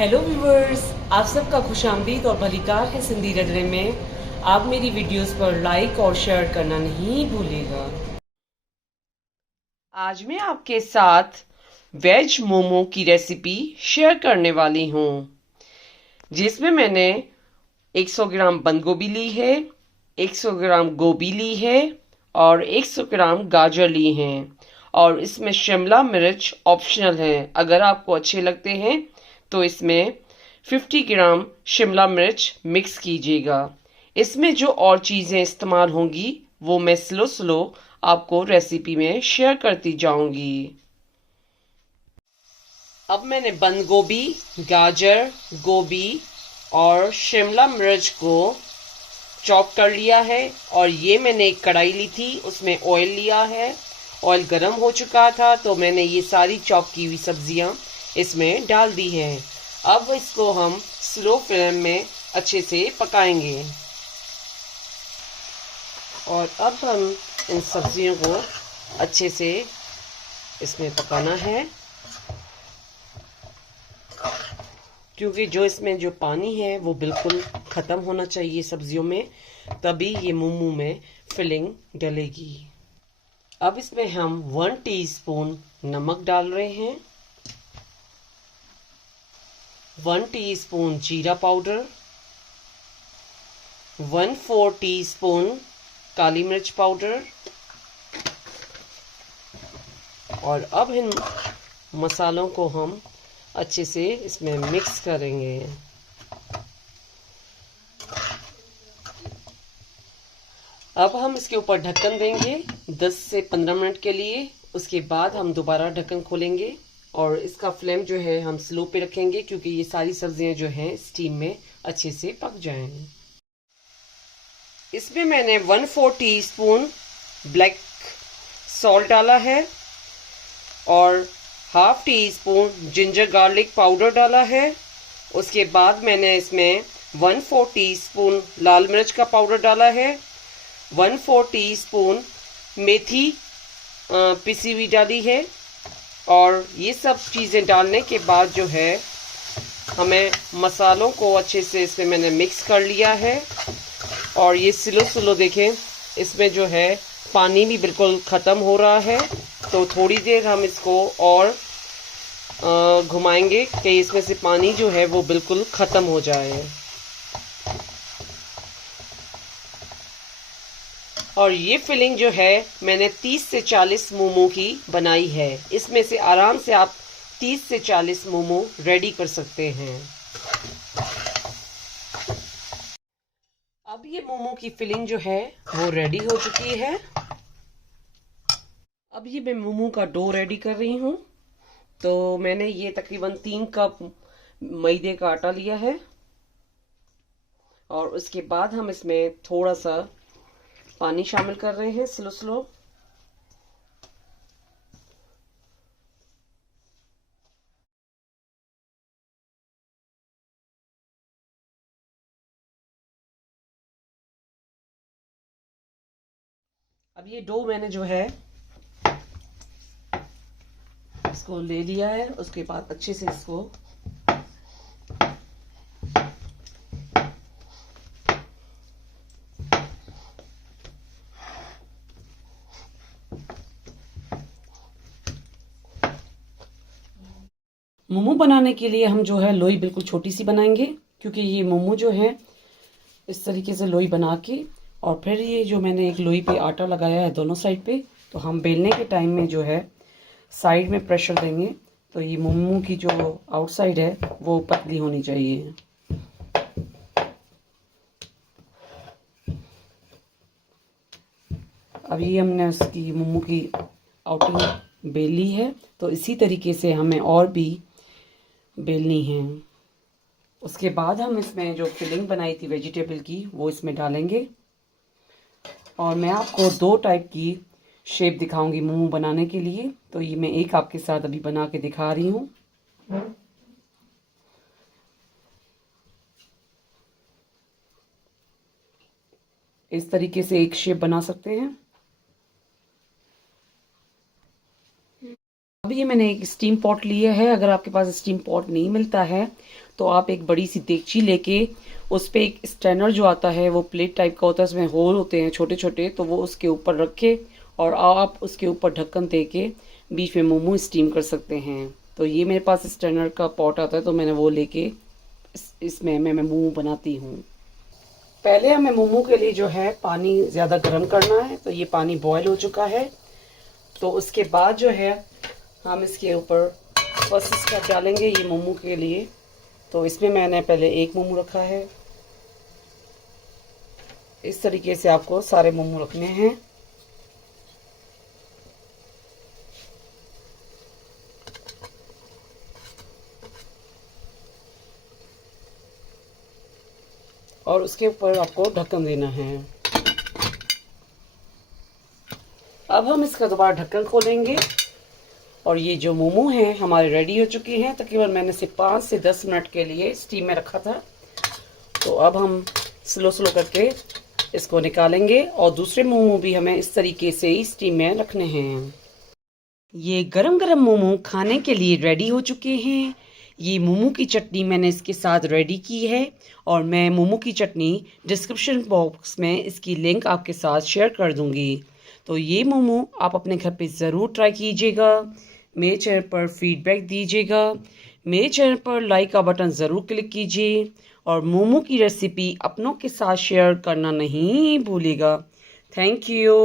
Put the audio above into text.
Hello viewers, आप सबका खुशामदीद और भलीकार है सिंधी रंधने में। आप मेरी वीडियोस पर लाइक और शेयर करना नहीं भूलिएगा। आज मैं आपके साथ वेज मोमो की रेसिपी शेयर करने वाली हूँ, जिसमें मैंने 100 ग्राम बंद गोभी ली है, 100 ग्राम गोभी ली है और 100 ग्राम गाजर ली हैं। और इसमें शिमला मिर्च ऑप्शनल है, अगर आपको अच्छे लगते हैं तो इसमें 50 ग्राम शिमला मिर्च मिक्स कीजिएगा। इसमें जो और चीज़ें इस्तेमाल होंगी वो मैं स्लो स्लो आपको रेसिपी में शेयर करती जाऊंगी। अब मैंने बंद गोभी, गाजर, गोभी और शिमला मिर्च को चॉप कर लिया है। और ये मैंने एक कढ़ाई ली थी, उसमें ऑयल लिया है। ऑयल गर्म हो चुका था तो मैंने ये सारी चॉप की हुई सब्जियां इसमें डाल दी हैं। अब इसको हम स्लो फ्लेम में अच्छे से पकाएंगे। और अब हम इन सब्जियों को अच्छे से इसमें पकाना है, क्योंकि जो इसमें जो पानी है वो बिल्कुल ख़त्म होना चाहिए सब्जियों में, तभी ये मोमो में फिलिंग डलेगी। अब इसमें हम 1 टीस्पून नमक डाल रहे हैं, 1 टीस्पून जीरा पाउडर, 1/4 टीस्पून काली मिर्च पाउडर। और अब इन मसालों को हम अच्छे से इसमें मिक्स करेंगे। अब हम इसके ऊपर ढक्कन देंगे 10 से 15 मिनट के लिए। उसके बाद हम दोबारा ढक्कन खोलेंगे और इसका फ्लेम जो है हम स्लो पे रखेंगे, क्योंकि ये सारी सब्जियां जो हैं स्टीम में अच्छे से पक जाएं। इसमें मैंने 1/4 टीस्पून ब्लैक सॉल्ट डाला है और ½ टीस्पून जिंजर गार्लिक पाउडर डाला है। उसके बाद मैंने इसमें 1/4 टीस्पून लाल मिर्च का पाउडर डाला है, 1/4 टीस्पून मेथी पिसी हुई डाली है। और ये सब चीज़ें डालने के बाद जो है हमें मसालों को अच्छे से इसमें मैंने मिक्स कर लिया है। और ये स्लो स्लो देखें, इसमें जो है पानी भी बिल्कुल ख़त्म हो रहा है, तो थोड़ी देर हम इसको और घुमाएंगे कि इसमें से पानी जो है वो बिल्कुल ख़त्म हो जाए। और ये फिलिंग जो है मैंने 30 से 40 मोमो की बनाई है। इसमें से आराम से आप 30 से 40 मोमो रेडी कर सकते हैं। अब ये मोमो की फिलिंग जो है वो रेडी हो चुकी है। अब ये मैं मोमो का डो रेडी कर रही हूँ। तो मैंने ये तकरीबन 3 कप मैदे का आटा लिया है और उसके बाद हम इसमें थोड़ा सा पानी शामिल कर रहे हैं स्लो स्लो। अब ये डो मैंने जो है इसको ले लिया है। उसके बाद अच्छे से इसको मोमो बनाने के लिए हम जो है लोई बिल्कुल छोटी सी बनाएंगे, क्योंकि ये मोमो जो है इस तरीके से लोई बना के और फिर ये जो मैंने एक लोई पे आटा लगाया है दोनों साइड पे, तो हम बेलने के टाइम में जो है साइड में प्रेशर देंगे तो ये मोमो की जो आउटसाइड है वो पतली होनी चाहिए। अभी हमने उसकी मोमो की आउटिंग बेली है, तो इसी तरीके से हमें और भी बेलनी है। उसके बाद हम इसमें जो फिलिंग बनाई थी वेजिटेबल की वो इसमें डालेंगे। और मैं आपको 2 टाइप की शेप दिखाऊंगी मोमो बनाने के लिए, तो ये मैं एक आपके साथ अभी बना के दिखा रही हूँ। इस तरीके से एक शेप बना सकते हैं। अब ये मैंने एक स्टीम पॉट लिया है। अगर आपके पास स्टीम पॉट नहीं मिलता है तो आप एक बड़ी सी देगची लेके उस पर एक स्टैनर जो आता है, वो प्लेट टाइप का होता है, उसमें होल होते हैं छोटे छोटे, तो वो उसके ऊपर रखे और आप उसके ऊपर ढक्कन दे के बीच में मोमो स्टीम कर सकते हैं। तो ये मेरे पास स्टैनर का पॉट आता है, तो मैंने वो लेके इसमें मैं मोमो बनाती हूँ। पहले हमें मोमो के लिए जो है पानी ज़्यादा गर्म करना है, तो ये पानी बॉयल हो चुका है। तो उसके बाद जो है हम इसके ऊपर फर्स्ट स्टेप डालेंगे ये मोमो के लिए। तो इसमें मैंने पहले एक मोमो रखा है। इस तरीके से आपको सारे मोमो रखने हैं। और उसके ऊपर आपको ढक्कन देना है। अब हम इसका दोबारा ढक्कन खोलेंगे और ये जो मोमो हैं हमारे रेडी हो चुके हैं। तकरीबन मैंने इसे 5 से 10 मिनट के लिए स्टीम में रखा था। तो अब हम स्लो स्लो करके इसको निकालेंगे और दूसरे मोमो भी हमें इस तरीके से ही स्टीम में रखने हैं। ये गरम गरम मोमो खाने के लिए रेडी हो चुके हैं। ये मोमो की चटनी मैंने इसके साथ रेडी की है और मैं मोमो की चटनी डिस्क्रिप्शन बॉक्स में इसकी लिंक आपके साथ शेयर कर दूंगी। तो ये मोमो आप अपने घर पे ज़रूर ट्राई कीजिएगा। मेरे चैनल पर फीडबैक दीजिएगा। मेरे चैनल पर लाइक का बटन ज़रूर क्लिक कीजिए और मोमो की रेसिपी अपनों के साथ शेयर करना नहीं भूलिएगा। Thank you.